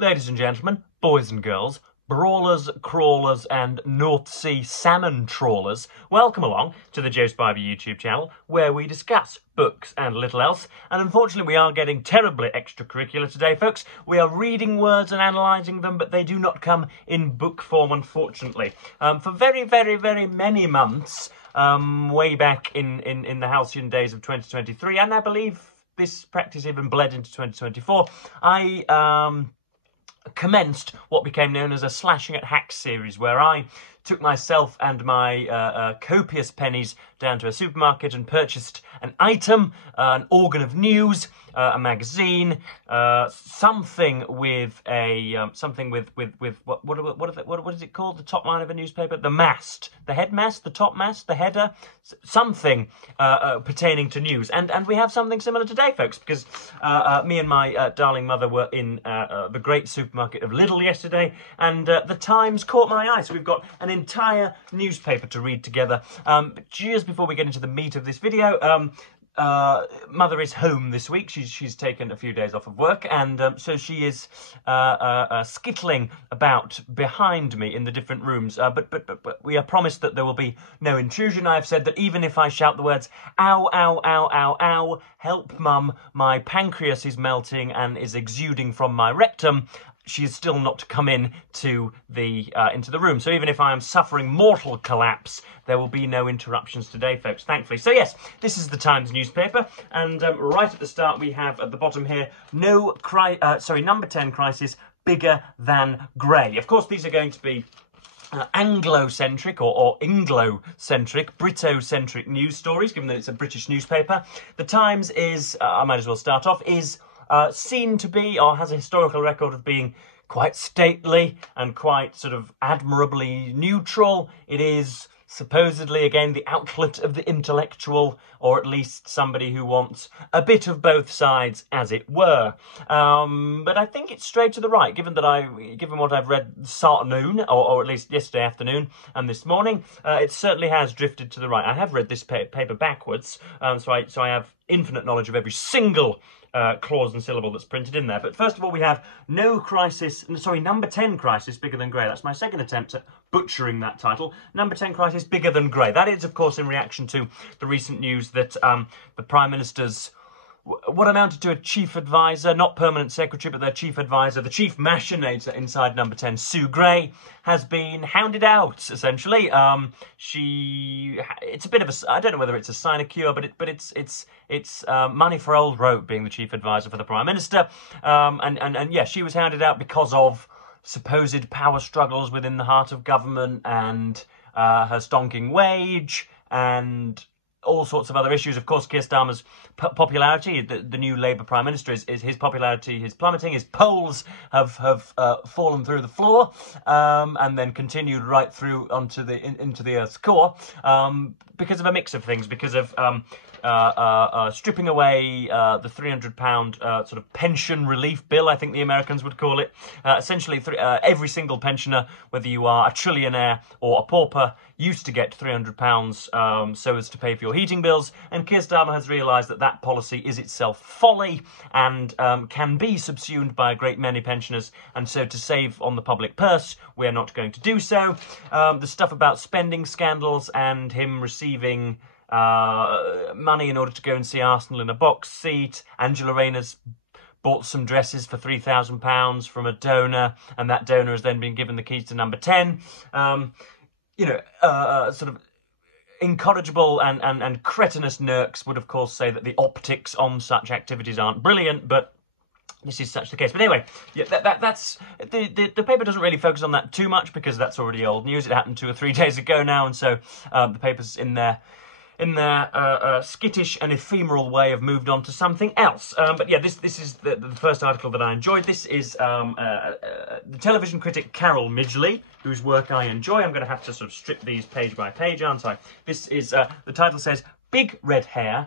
Ladies and gentlemen, boys and girls, brawlers, crawlers and North Sea salmon trawlers, welcome along to the Joe Spivey YouTube channel where we discuss books and little else. And unfortunately we are getting terribly extracurricular today, folks. We are reading words and analysing them, but they do not come in book form, unfortunately. For very, very, very many months, way back in the halcyon days of 2023, and I believe this practice even bled into 2024, I commenced what became known as a Slashing at Hacks series, where I took myself and my copious pennies down to a supermarket and purchased an item, an organ of news, a magazine, something with a what is it called? The top line of a newspaper, the mast, the head mast, the top mast, the header, something pertaining to news. And we have something similar today, folks, because me and my darling mother were in the great supermarket of Lidl yesterday, and the Times caught my eye. So we've got an entire newspaper to read together. But just before we get into the meat of this video, Mother is home this week. She's taken a few days off of work, and so she is skittling about behind me in the different rooms. But we are promised that there will be no intrusion. I have said that even if I shout the words "ow, ow, ow, ow, ow," help, Mum, my pancreas is melting and is exuding from my rectum, she is still not to come into the room. So even if I am suffering mortal collapse, there will be no interruptions today, folks, thankfully. So yes, this is the Times newspaper, and right at the start we have at the bottom here, number 10 crisis, bigger than grey. Of course, these are going to be Anglo-centric or Inglo-centric, Brito-centric news stories, given that it's a British newspaper. The Times is, I might as well start off, is seen to be, or has a historical record of being, quite stately and quite sort of admirably neutral. It is supposedly, again, the outlet of the intellectual, or at least somebody who wants a bit of both sides, as it were. But I think it's straight to the right, given what I've read this afternoon, or at least yesterday afternoon and this morning, it certainly has drifted to the right. I have read this paper backwards, so I have infinite knowledge of every single clause and syllable that's printed in there. But first of all, we have number 10 crisis, bigger than grey. That's my second attempt at butchering that title. Number 10 crisis, bigger than grey. That is, of course, in reaction to the recent news that the Prime Minister's what amounted to a chief advisor, not permanent secretary, but their chief advisor, the chief machinator inside number 10, Sue Gray, has been hounded out, essentially. It's a bit of a, I don't know whether it's a sinecure, but it's money for old rope being the chief advisor for the Prime Minister. And yeah, she was hounded out because of supposed power struggles within the heart of government and her stonking wage and all sorts of other issues. Of course, Keir Starmer's popularity, the new Labour Prime Minister, is his popularity is plummeting. His polls have fallen through the floor, and then continued right through into the Earth's core, because of a mix of things, because of stripping away the £300 sort of pension relief bill, I think the Americans would call it. Essentially, every single pensioner, whether you are a trillionaire or a pauper, used to get £300 so as to pay for your heating bills, and Keir Starmer has realised that that policy is itself folly and can be subsumed by a great many pensioners, and so to save on the public purse, we are not going to do so. The stuff about spending scandals and him receiving money in order to go and see Arsenal in a box seat. Angela Rayner's bought some dresses for £3,000 from a donor, and that donor has then been given the keys to number 10. Sort of incorrigible and cretinous nerks would, of course, say that the optics on such activities aren't brilliant, but this is such the case. But anyway, yeah, that's the paper doesn't really focus on that too much, because that's already old news. It happened 2 or 3 days ago now, and so the paper's in their skittish and ephemeral way have moved on to something else. But yeah, this is the first article that I enjoyed. This is the television critic Carol Midgley, whose work I enjoy. I'm going to have to sort of strip these page by page, aren't I? This is, the title says, Big hair,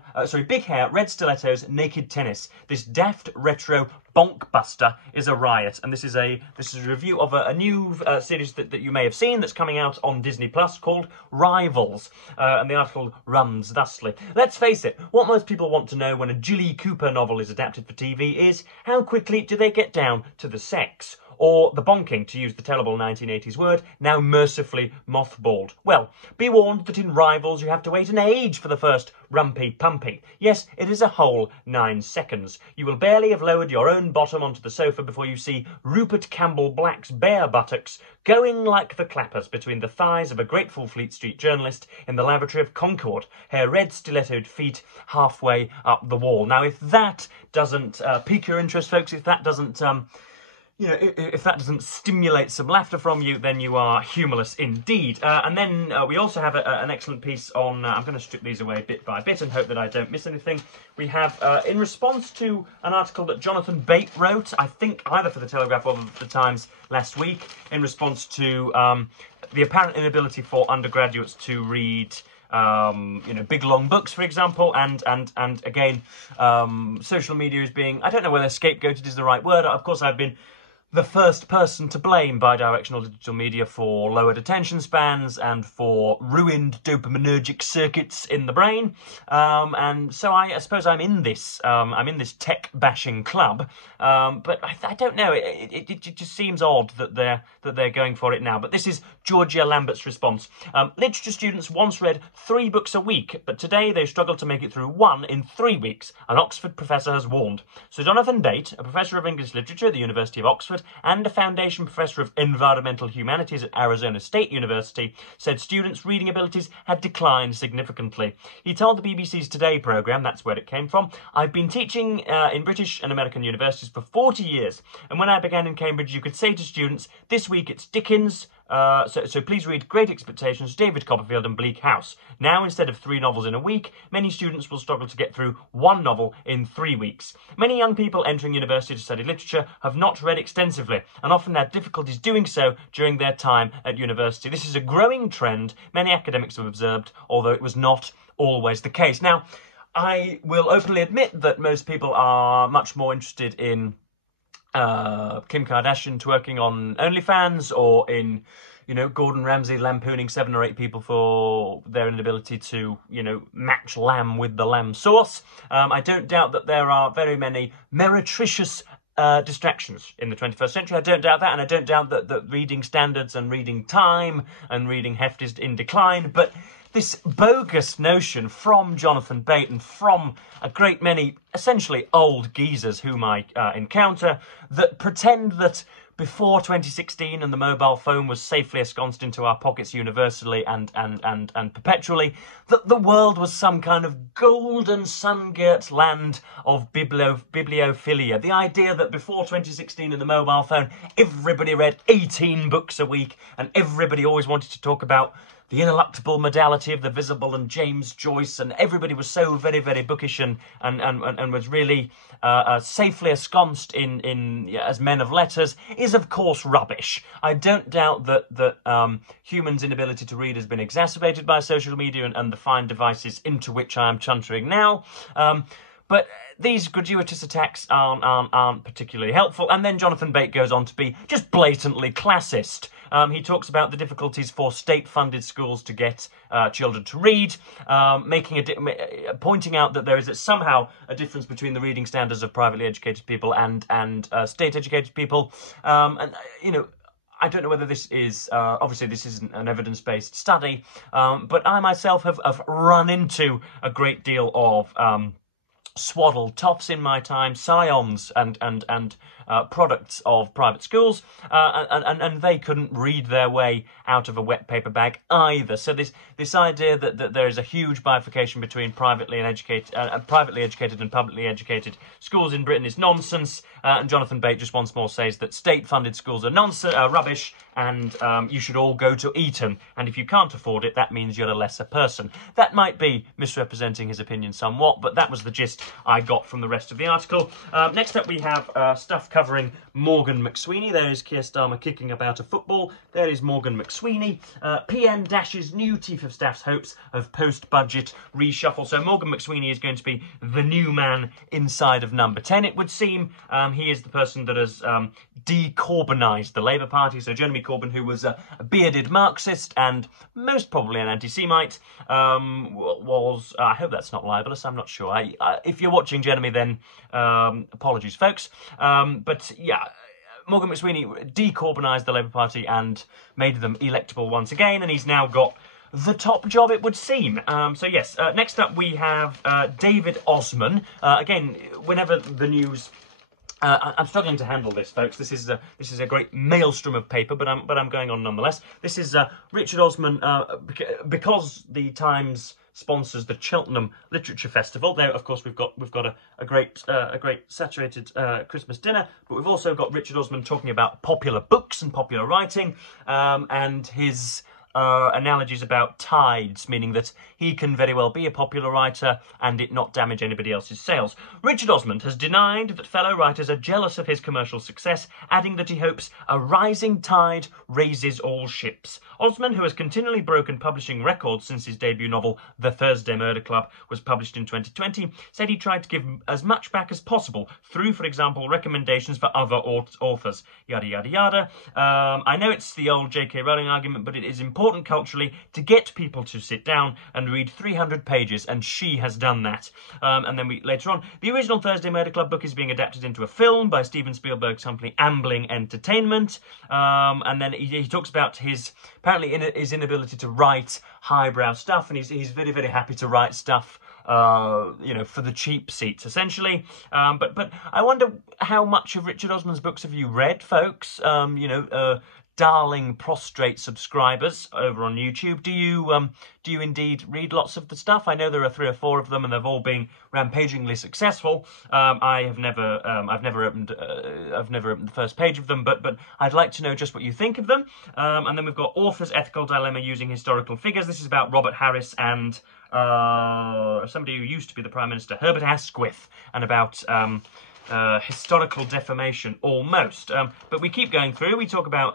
red stilettos, naked tennis. This daft retro bonkbuster is a riot. And this is a review of a new series that you may have seen that's coming out on Disney Plus called Rivals. And the article runs thusly. Let's face it, what most people want to know when a Jilly Cooper novel is adapted for TV is how quickly do they get down to the sex? or the bonking, to use the terrible 1980s word, now mercifully mothballed. Well, be warned that in Rivals you have to wait an age for the first rumpy pumping. Yes, it is a whole 9 seconds. You will barely have lowered your own bottom onto the sofa before you see Rupert Campbell Black's bare buttocks going like the clappers between the thighs of a grateful Fleet Street journalist in the lavatory of Concord, her red stilettoed feet halfway up the wall. Now, if that doesn't pique your interest, folks, if that doesn't if that doesn't stimulate some laughter from you, then you are humorless indeed. And then we also have an excellent piece on, I'm going to strip these away bit by bit and hope that I don't miss anything. We have, in response to an article that Jonathan Bate wrote, I think either for the Telegraph or the Times last week, in response to the apparent inability for undergraduates to read big long books, for example, and again, social media is being, I don't know whether scapegoated is the right word. Of course, I've been the first person to blame bi-directional digital media for lowered attention spans and for ruined dopaminergic circuits in the brain. And so I suppose I'm in this tech bashing club. But I don't know. It just seems odd that they're going for it now. But this is Georgia Lambert's response. Literature students once read 3 books a week, but today they struggle to make it through 1 in 3 weeks, an Oxford professor has warned. So Jonathan Bate, a professor of English literature at the University of Oxford and a foundation professor of environmental humanities at Arizona State University, said students' reading abilities had declined significantly. He told the BBC's Today programme, that's where it came from, "I've been teaching in British and American universities for 40 years, and when I began in Cambridge, you could say to students, this week it's Dickens, so please read Great Expectations, David Copperfield and Bleak House. Now, instead of 3 novels in a week, many students will struggle to get through 1 novel in 3 weeks. Many young people entering university to study literature have not read extensively and often had difficulties doing so during their time at university. This is a growing trend many academics have observed, although it was not always the case." Now, I will openly admit that most people are much more interested in Kim Kardashian twerking on OnlyFans, or in, Gordon Ramsay lampooning 7 or 8 people for their inability to, match lamb with the lamb sauce. I don't doubt that there are very many meretricious distractions in the 21st century. I don't doubt that, and I don't doubt that reading standards and reading time and reading heft is in decline, but this bogus notion from Jonathan Bate and from a great many essentially old geezers whom I encounter that pretend that before 2016 and the mobile phone was safely ensconced into our pockets universally and perpetually, that the world was some kind of golden sun-girt land of bibliophilia. The idea that before 2016 and the mobile phone, everybody read 18 books a week and everybody always wanted to talk about the ineluctable modality of the visible and James Joyce, and everybody was so very, very bookish and was really safely ensconced in as men of letters, is of course rubbish. I don't doubt that humans' inability to read has been exacerbated by social media and the fine devices into which I am chuntering now. But these gratuitous attacks aren't particularly helpful. And then Jonathan Bate goes on to be just blatantly classist. He talks about the difficulties for state-funded schools to get children to read, pointing out that there is somehow a difference between the reading standards of privately educated people and state-educated people. I don't know whether this is, obviously this isn't an evidence-based study, but I myself have run into a great deal of swaddled toffs in my time, scions and products of private schools, and they couldn't read their way out of a wet paper bag either. So this idea that there is a huge bifurcation between privately educated and publicly educated schools in Britain is nonsense. And Jonathan Bate just once more says that state-funded schools are rubbish, and you should all go to Eton. And if you can't afford it, that means you're a lesser person. That might be misrepresenting his opinion somewhat, but that was the gist I got from the rest of the article. Next up, we have stuff covering Morgan McSweeney. There is Keir Starmer kicking about a football. There is Morgan McSweeney. PM dashes new Chief of Staff's hopes of post-budget reshuffle. So Morgan McSweeney is going to be the new man inside of Number 10, it would seem. He is the person that has de-Corbynised the Labour Party. So Jeremy Corbyn, who was a bearded Marxist and most probably an anti-Semite, was... I hope that's not libelous, I'm not sure. If you're watching Jeremy, then apologies, folks. But yeah, Morgan McSweeney decarbonised the Labour Party and made them electable once again, and he's now got the top job, it would seem. So yes, next up we have David Osman. Again, whenever the news... I'm struggling to handle this, folks. This is a great maelstrom of paper, but I'm going on nonetheless. This is Richard Osman, because the Times sponsors the Cheltenham Literature Festival. There, of course, we've got a great saturated Christmas dinner, but we've also got Richard Osman talking about popular books and popular writing, and his analogies about tides, meaning that he can very well be a popular writer and it not damage anybody else's sales. Richard Osmond has denied that fellow writers are jealous of his commercial success, adding that he hopes a rising tide raises all ships. Osmond, who has continually broken publishing records since his debut novel The Thursday Murder Club was published in 2020, said he tried to give as much back as possible through, for example, recommendations for other authors. Yada yada yada. I know it's the old J.K. Rowling argument, but it is important culturally to get people to sit down and read 300 pages, and she has done that. And then later on, the original Thursday Murder Club book is being adapted into a film by Steven Spielberg's company Ambling Entertainment. And then he talks about his inability to write highbrow stuff, and he's very, very happy to write stuff for the cheap seats, essentially. But I wonder how much of Richard Osman's books have you read, folks? Darling prostrate subscribers over on YouTube, do you indeed read lots of the stuff? I know there are 3 or 4 of them, and they've all been rampagingly successful. I've never opened the first page of them, but I'd like to know just what you think of them. And then we've got Author's Ethical Dilemma Using Historical Figures. This is about Robert Harris and somebody who used to be the Prime Minister, Herbert Asquith, and about historical defamation, almost. But we keep going through. We talk about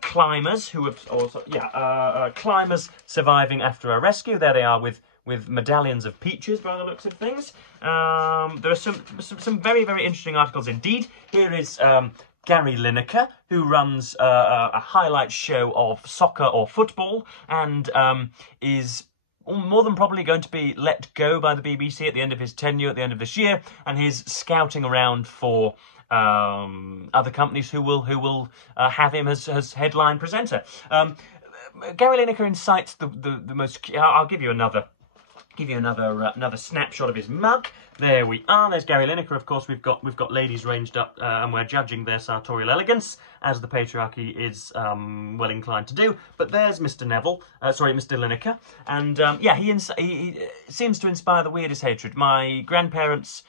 climbers who have, climbers surviving after a rescue. There they are with medallions of peaches, by the looks of things. There are some very, very interesting articles indeed. Here is Gary Lineker, who runs a highlight show of soccer or football, and is more than probably going to be let go by the BBC at the end of his tenure at the end of this year, and he's scouting around for other companies who will have him as headline presenter. Gary Lineker incites the most. I'll give you another snapshot of his mug. There we are. There's Gary Lineker. Of course, we've got ladies ranged up, and we're judging their sartorial elegance, as the patriarchy is well inclined to do. But there's Mr. Lineker, and he seems to inspire the weirdest hatred. My grandparents,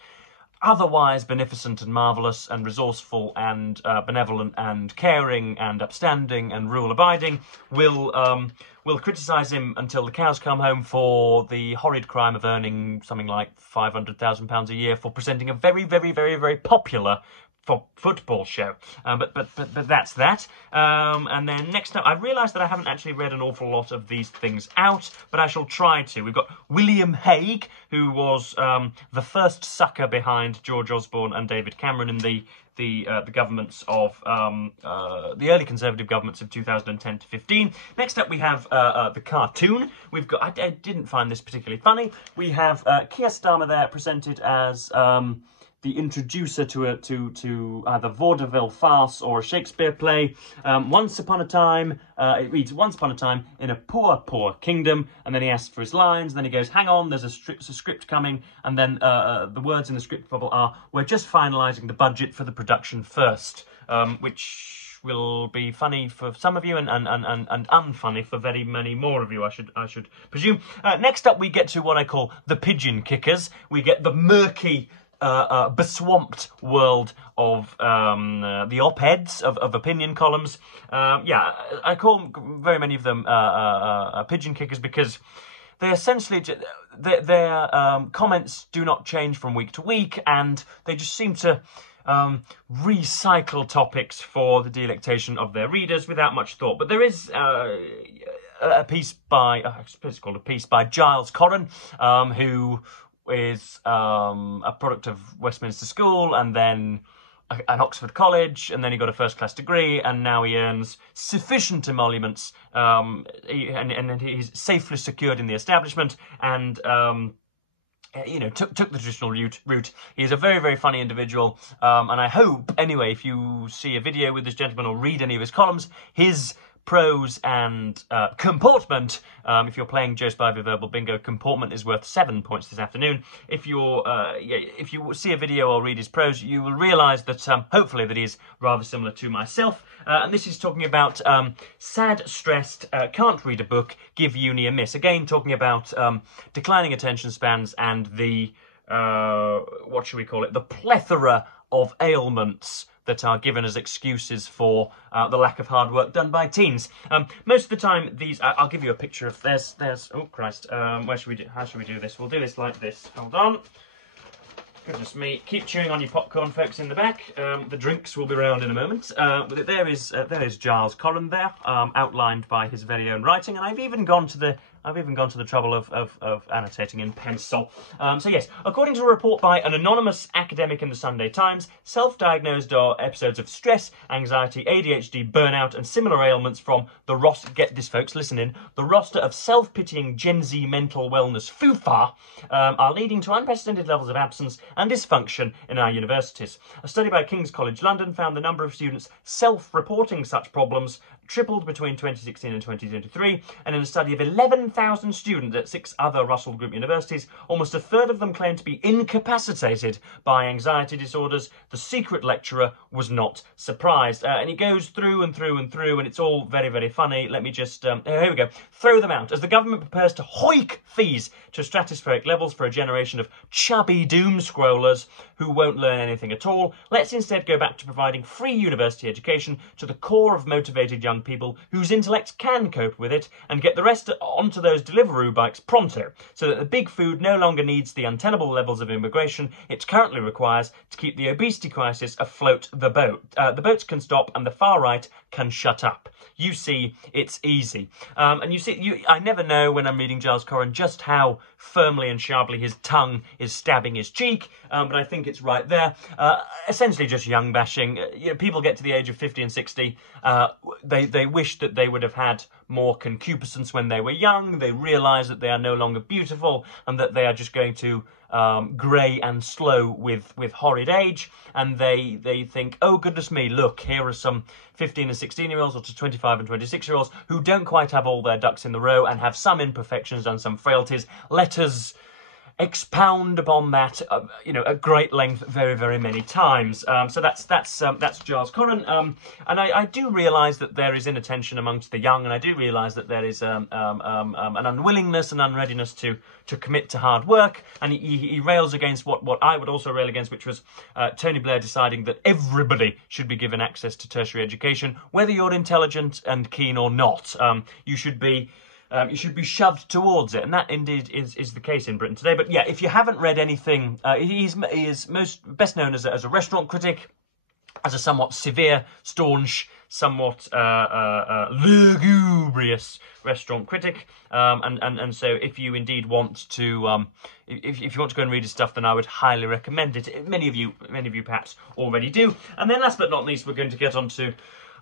otherwise beneficent and marvellous and resourceful and benevolent and caring and upstanding and rule-abiding, will criticise him until the cows come home for the horrid crime of earning something like £500,000 a year for presenting a very, very, very, very popular football show. But that's that. And then next up, I've realised that I haven't actually read an awful lot of these things out, but I shall try to. We've got William Hague, who was the first sucker behind George Osborne and David Cameron in the governments of the early Conservative governments of 2010 to 15. Next up, we have the cartoon. We've got. I didn't find this particularly funny. We have Keir Starmer there presented as the introducer to either vaudeville farce or a Shakespeare play. Once upon a time, it reads, once upon a time in a poor kingdom, and then he asks for his lines, and then he goes, hang on, there's a script coming, and then the words in the script bubble are, we're just finalising the budget for the production first, which will be funny for some of you and unfunny for very many more of you, I should presume. Next up, we get to what I call the pigeon kickers. We get the murky, beswamped world of the op-eds of opinion columns. I call very many of them pigeon kickers because they essentially their comments do not change from week to week, and they just seem to recycle topics for the delectation of their readers without much thought. But there is a piece by I suppose it's called a piece by Giles Corran, who is a product of Westminster School and then at Oxford College, and then he got a first-class degree, and now he earns sufficient emoluments, and he's safely secured in the establishment, and you know, took the traditional route. He's a very, very funny individual, and I hope, anyway, if you see a video with this gentleman or read any of his columns, his prose and comportment, if you're playing Joe Spivey Verbal Bingo, comportment is worth 7 points this afternoon. If if you see a video or read his prose, you will realise that, hopefully, that he is rather similar to myself. And this is talking about sad, stressed, can't read a book, give uni a miss. Again, talking about declining attention spans and the, what should we call it, the plethora of ailments that are given as excuses for the lack of hard work done by teens. Most of the time, these... I'll give you a picture of... There's... Oh, Christ. Where should we do... How should we do this? We'll do this like this. Hold on. Goodness me. Keep chewing on your popcorn, folks, in the back. The drinks will be around in a moment. But there is Giles Corran there, outlined by his very own writing, and I've even gone to the trouble of annotating in pencil. So yes, according to a report by an anonymous academic in the Sunday Times, self-diagnosed are episodes of stress, anxiety, ADHD, burnout, and similar ailments from the roster. Get this, folks, listen in. The roster of self-pitying Gen Z mental wellness FUFA are leading to unprecedented levels of absence and dysfunction in our universities. A study by King's College London found the number of students self-reporting such problems tripled between 2016 and 2023, and in a study of 11,000 students at 6 other Russell Group universities, almost a third of them claimed to be incapacitated by anxiety disorders. The secret lecturer was not surprised. And it goes through and through and through, and it's all very, very funny. Let me just, here we go. Throw them out. As the government prepares to hoik fees to stratospheric levels for a generation of chubby doom scrollers who won't learn anything at all, let's instead go back to providing free university education to the core of motivated young people whose intellects can cope with it, and get the rest onto those Deliveroo bikes pronto, so that the big food no longer needs the untenable levels of immigration it currently requires to keep the obesity crisis afloat the boat. The boats can stop and the far right can shut up. You see, it's easy. And you see, I never know when I'm reading Giles Corran just how firmly and sharply his tongue is stabbing his cheek, but I think it's right there. Essentially just young bashing. You know, people get to the age of 50 and 60, they wish that they would have had more concupiscence when they were young. They realise that they are no longer beautiful and that they are just going to grey and slow with horrid age, and they think, oh goodness me, look, here are some 15 and 16-year-olds or to 25 and 26-year-olds who don't quite have all their ducks in the row and have some imperfections and some frailties. Let us expound upon that, you know, at great length, very, very many times. So that's Giles Corran, and I do realise that there is inattention amongst the young, and I do realise that there is an unwillingness and unreadiness to commit to hard work, and he rails against what I would also rail against, which was Tony Blair deciding that everybody should be given access to tertiary education, whether you're intelligent and keen or not. You should be shoved towards it, and that indeed is the case in Britain today. But yeah, if you haven't read anything, he is best known as a restaurant critic, as a somewhat severe, staunch, somewhat lugubrious restaurant critic, and so if you indeed want to, if you want to go and read his stuff, then I would highly recommend it. Many of you perhaps already do. And then last but not least, we're going to get on to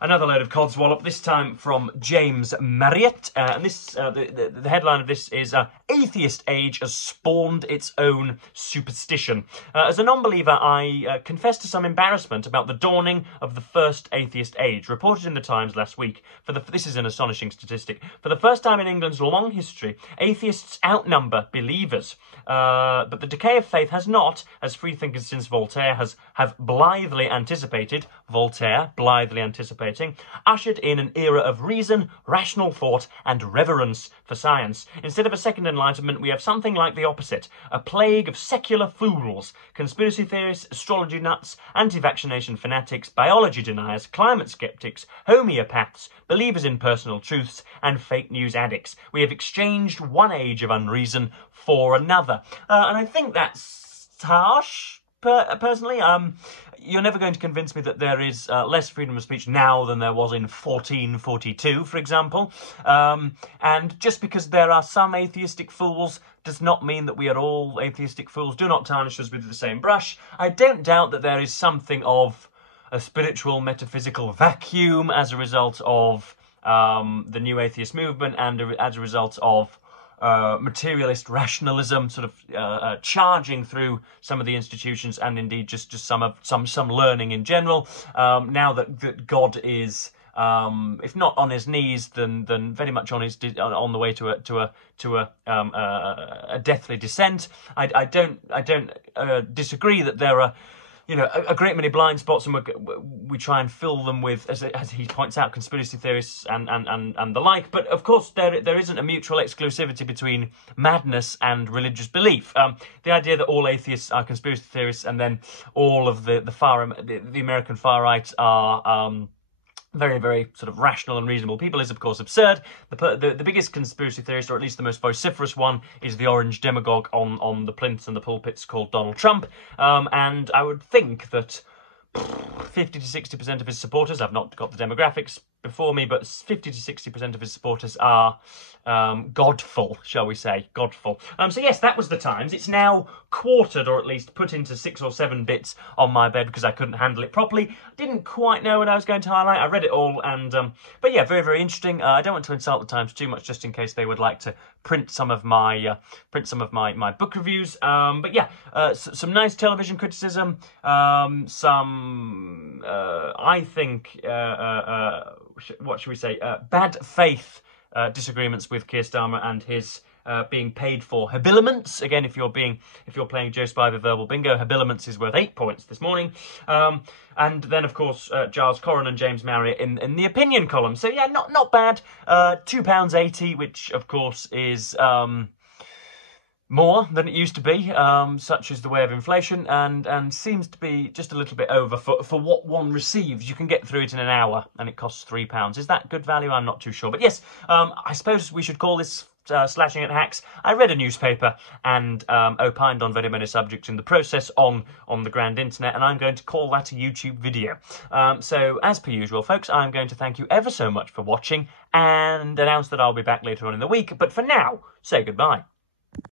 another load of codswallop, this time from James Marriott, and this the headline of this is Atheist Age has spawned its own superstition. As a non-believer, I confess to some embarrassment about the dawning of the first atheist age, reported in the Times last week. This is an astonishing statistic. For the first time in England's long history, atheists outnumber believers. But the decay of faith has not, as freethinkers since Voltaire have blithely anticipated, ushered in an era of reason, rational thought, and reverence for science. Instead of a second enlightenment, we have something like the opposite, a plague of secular fools, conspiracy theorists, astrology nuts, anti-vaccination fanatics, biology deniers, climate skeptics, homeopaths, believers in personal truths, and fake news addicts. We have exchanged one age of unreason for another. And I think that's harsh. Personally, you're never going to convince me that there is less freedom of speech now than there was in 1442, for example. And just because there are some atheistic fools does not mean that we are all atheistic fools. Do not tarnish us with the same brush. I don't doubt that there is something of a spiritual, metaphysical vacuum as a result of the new atheist movement and as a result of materialist rationalism, sort of charging through some of the institutions, and indeed just some learning in general. Now that God is, if not on his knees, then very much on the way to a deathly descent. I don't disagree that there are, you know, a great many blind spots, and we try and fill them with, as he points out, conspiracy theorists and the like. But of course, there isn't a mutual exclusivity between madness and religious belief. The idea that all atheists are conspiracy theorists, and then all of the American far right are very, very sort of rational and reasonable people, is of course absurd. The biggest conspiracy theorist, or at least the most vociferous one, is the orange demagogue on the plinths and the pulpits called Donald Trump. And I would think that 50 to 60% of his supporters, I've not got the demographics before me, but 50 to 60% of his supporters are godful, shall we say, godful. So yes, that was the Times. It's now quartered, or at least put into 6 or 7 bits on my bed because I couldn't handle it properly. Didn't quite know what I was going to highlight. I read it all, and but yeah, very, very interesting. I don't want to insult the Times too much, just in case they would like to print some of my my book reviews. But yeah, some nice television criticism. Some I think what should we say? Bad faith disagreements with Keir Starmer and his being paid for habiliments. Again, if you're playing Joe Spivey verbal bingo, habiliments is worth 8 points this morning. And then, of course, Giles Corran and James Marriott in the opinion column. So yeah, not bad. £2.80, which of course is more than it used to be, such is the way of inflation, and seems to be just a little bit over for what one receives. You can get through it in an hour, and it costs £3. Is that good value? I'm not too sure. But yes, I suppose we should call this slashing at hacks. I read a newspaper and opined on very many subjects in the process on the grand internet, and I'm going to call that a YouTube video. So, as per usual, folks, I'm going to thank you ever so much for watching and announce that I'll be back later on in the week. But for now, say goodbye.